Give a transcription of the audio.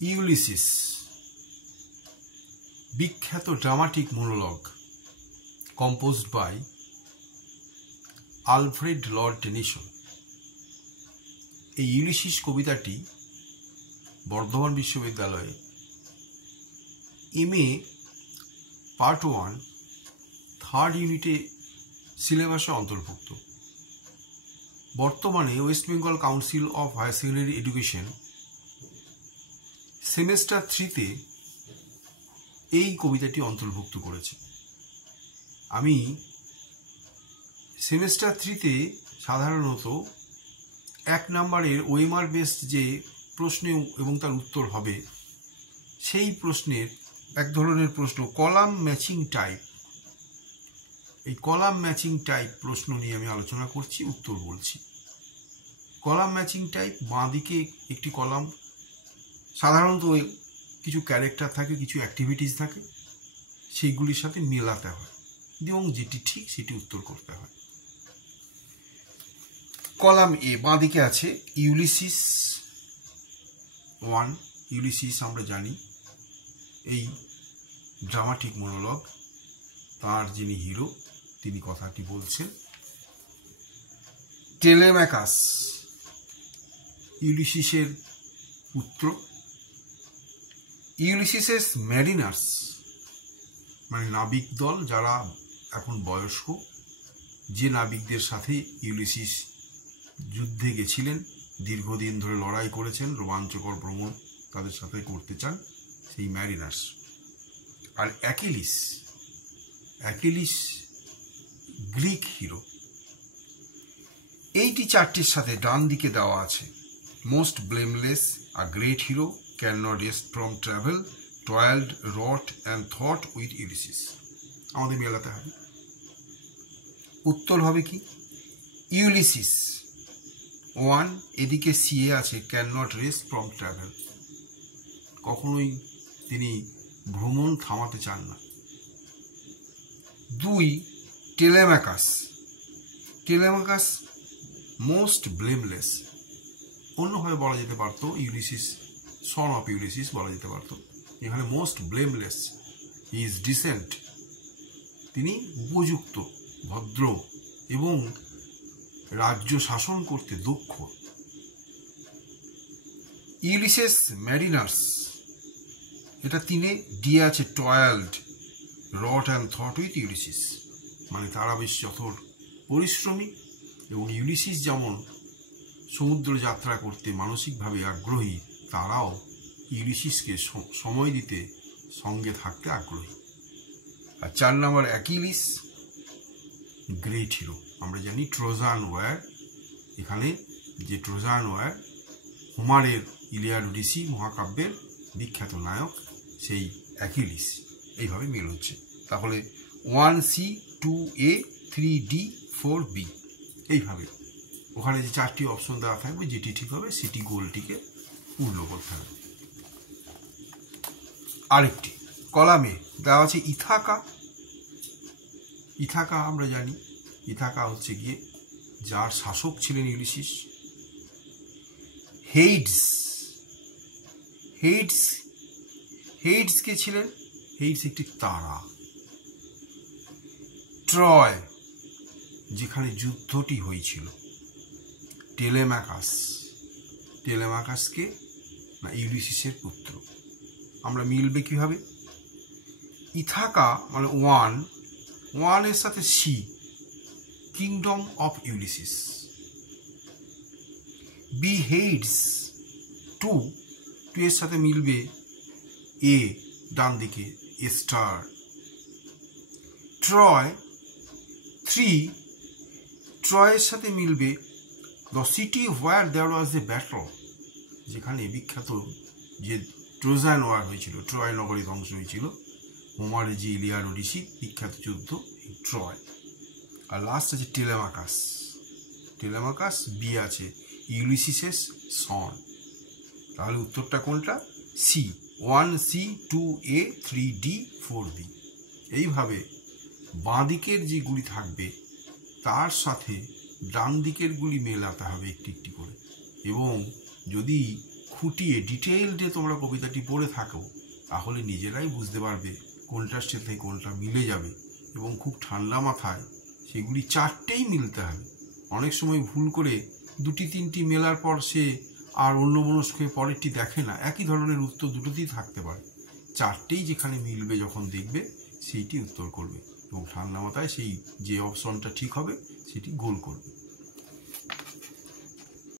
Ulysses বিখ্যাত dramatic মোনোলগ composed by Alfred Lord Tennyson. এই Ulysses কবিতাটি বর্ধমান বিশ্ববিদ্যালয়ে MA পার্ট 1 থার্ড ইউনিটে সিলেবাসে অন্তর্ভুক্ত। বর্তমানে West Bengal council of higher secondary education semester 3-তে এই কবিতাটি অন্তর্ভুক্ত করেছে। আমি সেমেস্টার 3-তে সাধারণত 1 নম্বরের ওএমআর বেসড যে প্রশ্ন এবং তার উত্তর হবে, সেই প্রশ্নের এক ধরনের প্রশ্ন কলাম ম্যাচিং টাইপ। এই কলাম ম্যাচিং টাইপ প্রশ্ন নিয়ে আমি আলোচনা করছি, উত্তর বলছি। কলাম ম্যাচিং টাইপ, বাঁ দিকে একটি কলাম, সাধারণত কিছু ক্যারেক্টার থাকে, কিছু অ্যাক্টিভিটিস থাকে, সেইগুলির সাথে মেলাতে হয় এবং যেটি ঠিক সেটি উত্তর করতে হয়। কলাম এ বাঁ দিকে আছে ইউলিসিস 1। ইউলিসিস আমরা জানি এই ড্রামাটিক মোনোলগ, তার যিনি হিরো তিনি কথাটি বলছেন। টেলেম্যাকাস ইউলিসিসের পুত্র। ইউলিসিসের ম্যারিনার্স মানে নাবিক দল, যারা এখন বয়স্ক, যে নাবিকদের সাথে ইউলিসিস যুদ্ধে গেছিলেন, দীর্ঘদিন ধরে লড়াই করেছেন, রোমাঞ্চকর ভ্রমণ তাদের সাথে করতে চান, সেই ম্যারিনার্স। আর অ্যাকিলিস গ্রিক হিরো। এইটি চারটির সাথে ডান দিকে দেওয়া আছে most blameless, a great hero, can not rest from travel, toiled, wrought and thought with Ulysses. আমাদের মেলাতে হবে। উত্তর হবে কি? ইউলিসিস 1, এদিকে সিএ আছে can not rest from travel, কখনোই তিনি ভ্রমণ থামাতে চান না। 2, টেলেম্যাকাস মোস্ট ব্লেমলেস। অন্যভাবে বলা যেতে পারত ইউলিসিস সন অফ ইউলিসিস বলা যেতে পারত। এখানে most blameless, he is dissent, তিনি উপযুক্ত, ভদ্র এবং রাজ্য শাসন করতে দক্ষ। ইউলিসিস ম্যারিনার্স, এটা 3-এ দিয়ে আছে টয়েলড, wrought and thought with Ulysses, মানে তারা বেশ যথর পরিশ্রমী এবং ইউলিসিস যেমন সমুদ্র যাত্রা করতে মানসিকভাবে আগ্রহী, তারাও ইউলিসিসকে সময় দিতে, সঙ্গে থাকতে আগ্রহী। আর 4 নম্বর অ্যাকিলিস গ্রেট হিরো। আমরা জানি ট্রোজান ওয়ার, এখানে যে ট্রোজান ওয়ার হোমারের ইলিয়াড ওডিসি মহাকাব্যের বিখ্যাত নায়ক, সেই অ্যাকিলিস। এইভাবে মিল হচ্ছে। তাহলে 1C 2A 3D 4B, এইভাবে ওখানে যে 4টি অপশন দেওয়া থাকবে, যেটি ঠিক হবে সেটি গোলটিকে পূর্ণ করতে হবে। আরেকটি কলামে দেওয়া আছে ইথাকা। আমরা জানি ইথাকা হচ্ছে গিয়ে যার শাসক ছিলেন ইউলিসিস। হেইডস কে ছিলেন? হেইডস একটি তারা। ট্রয়, যেখানে যুদ্ধটি হয়েছিল। টেলেম্যাকাসকে না ইউলিসিসের পুত্র। আমরা মিলবে কিভাবে? ইথাকা মানে 1 এর সাথে সি, কিংডম অফ ইউলিসিস। হেইডস 2 এর সাথে মিলবে এ, ডান দিকে এ স্টার। ট্রয় 3, ট্রয়ের সাথে মিলবে the city where there was a battle, যেখানে বিখ্যাত যে ট্রোজান ওয়ার হয়েছিল, ট্রয় নগরী ধ্বংস হয়েছিল, হোমারের যে ইলিয়াড ওডিসি বিখ্যাত যুদ্ধ, এই ট্রয়। আর লাস্ট আছে টেলেম্যাকাস বি আছে ইউলিসিসের সন। তাহলে উত্তরটা কোনটা? C, 1C 2A 3D 4B। এইভাবে বাঁ দিকের যেগুলি থাকবে তার সাথে ডান দিকের গুলি মেলাতে হবে একটি একটি করে, এবং যদি খুঁটিয়ে ডিটেইলডে তোমরা কবিতাটি পড়ে থাকো, তাহলে নিজেরাই বুঝতে পারবে কোনটার সাথে কোনটা মিলে যাবে, এবং খুব ঠান্ডা মাথায় সেগুলি চারটেই মিলতে হবে। অনেক সময় ভুল করে দুটি তিনটি মেলার পর সে আর অন্যমনস্ক হয়ে পরেরটি দেখে না, একই ধরনের উত্তর দুটোতেই থাকতে পারে। চারটেই যেখানে মিলবে যখন দেখবে সেইটি উত্তর করবে, এবং ঠান্ডা মাথায় সেই যে অপশনটা ঠিক হবে সেটি গোল করবে।